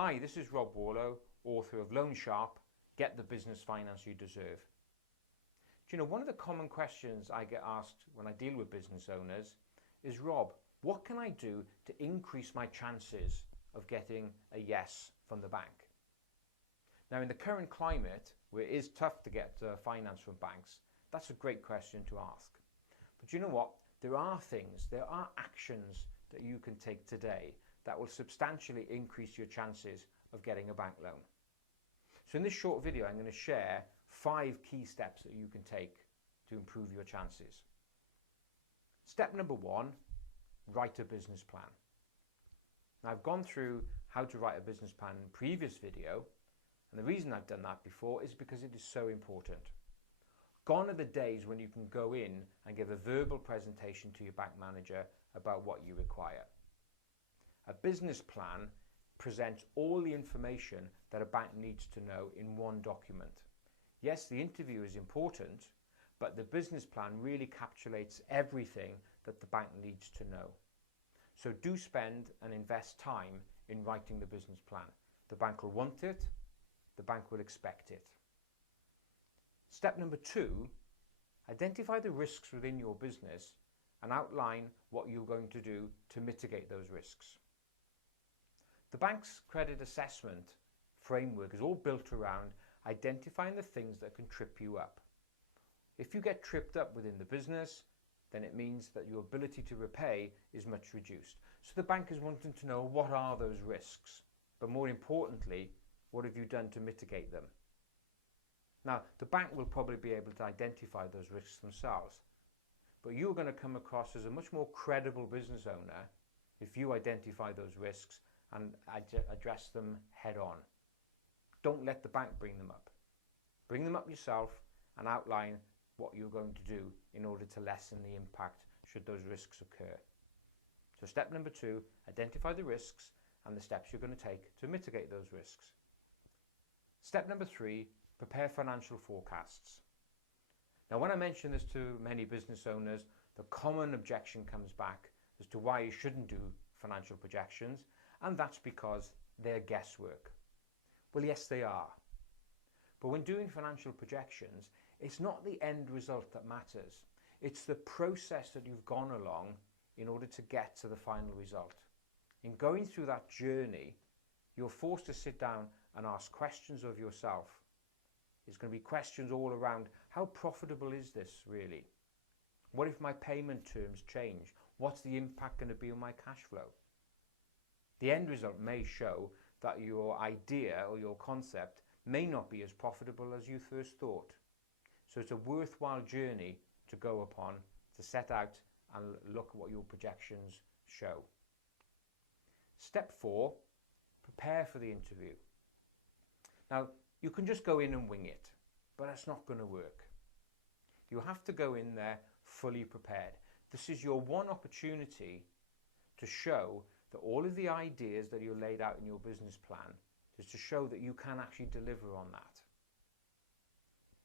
Hi, this is Rob Warlow, author of Loan Sharp, Get the Business Finance You Deserve. Do you know, one of the common questions I get asked when I deal with business owners is, Rob, what can I do to increase my chances of getting a yes from the bank? Now, in the current climate, where it is tough to get finance from banks, that's a great question to ask. But you know what? There are actions that you can take today that will substantially increase your chances of getting a bank loan. So in this short video, I'm going to share 5 key steps that you can take to improve your chances. Step number 1, write a business plan. Now, I've gone through how to write a business plan in a previous video, and the reason I've done that before is because it is so important. Gone are the days when you can go in and give a verbal presentation to your bank manager about what you require. A business plan presents all the information that a bank needs to know in one document. Yes, the interview is important, but the business plan really encapsulates everything that the bank needs to know. So do spend and invest time in writing the business plan. The bank will want it, the bank will expect it. Step number 2, identify the risks within your business and outline what you're going to do to mitigate those risks. The bank's credit assessment framework is all built around identifying the things that can trip you up. If you get tripped up within the business, then it means that your ability to repay is much reduced. So the bank is wanting to know, what are those risks? But more importantly, what have you done to mitigate them? Now, the bank will probably be able to identify those risks themselves, but you're going to come across as a much more credible business owner if you identify those risks and address them head on. Don't let the bank bring them up. Bring them up yourself and outline what you're going to do in order to lessen the impact should those risks occur. So step number 2, identify the risks and the steps you're going to take to mitigate those risks. Step number 3, prepare financial forecasts. Now, when I mention this to many business owners, the common objection comes back as to why you shouldn't do financial projections, and that's because they're guesswork. Well, yes, they are. But when doing financial projections, it's not the end result that matters. It's the process that you've gone along in order to get to the final result. In going through that journey, you're forced to sit down and ask questions of yourself. It's going to be questions all around, how profitable is this really? What if my payment terms change? What's the impact going to be on my cash flow? The end result may show that your idea or your concept may not be as profitable as you first thought. So it's a worthwhile journey to go upon, to set out and look at what your projections show. Step 4, prepare for the interview. Now, you can just go in and wing it, but that's not going to work. You have to go in there fully prepared. This is your one opportunity to show that all of the ideas that you laid out in your business plan is to show that you can actually deliver on that.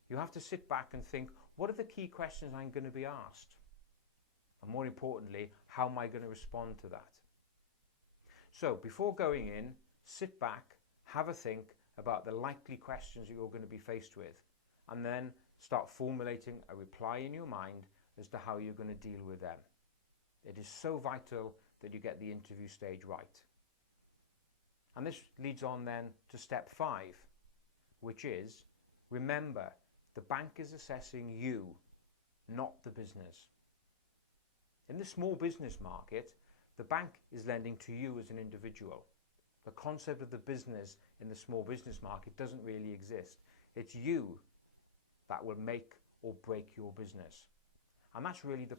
You have to sit back and think, what are the key questions I'm going to be asked? And more importantly, how am I going to respond to that? So before going in, sit back, have a think about the likely questions that you're going to be faced with, and then start formulating a reply in your mind as to how you're going to deal with them. It is so vital that you get the interview stage right. And this leads on then to step 5, which is, remember, the bank is assessing you, not the business. In the small business market, the bank is lending to you as an individual. The concept of the business in the small business market doesn't really exist. It's you that will make or break your business. And that's really the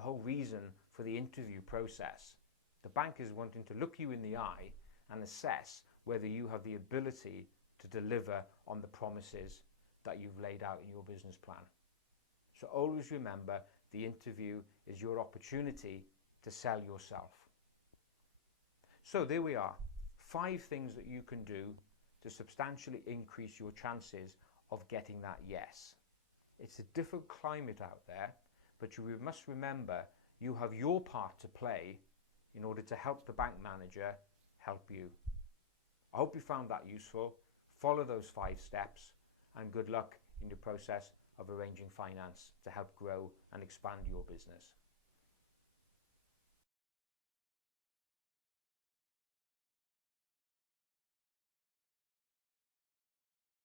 whole reason for the interview process. The bank is wanting to look you in the eye and assess whether you have the ability to deliver on the promises that you've laid out in your business plan. So always remember, the interview is your opportunity to sell yourself. So there we are, 5 things that you can do to substantially increase your chances of getting that yes. It's a difficult climate out there, but you must remember you have your part to play in order to help the bank manager help you. I hope you found that useful. Follow those 5 steps, and good luck in the process of arranging finance to help grow and expand your business.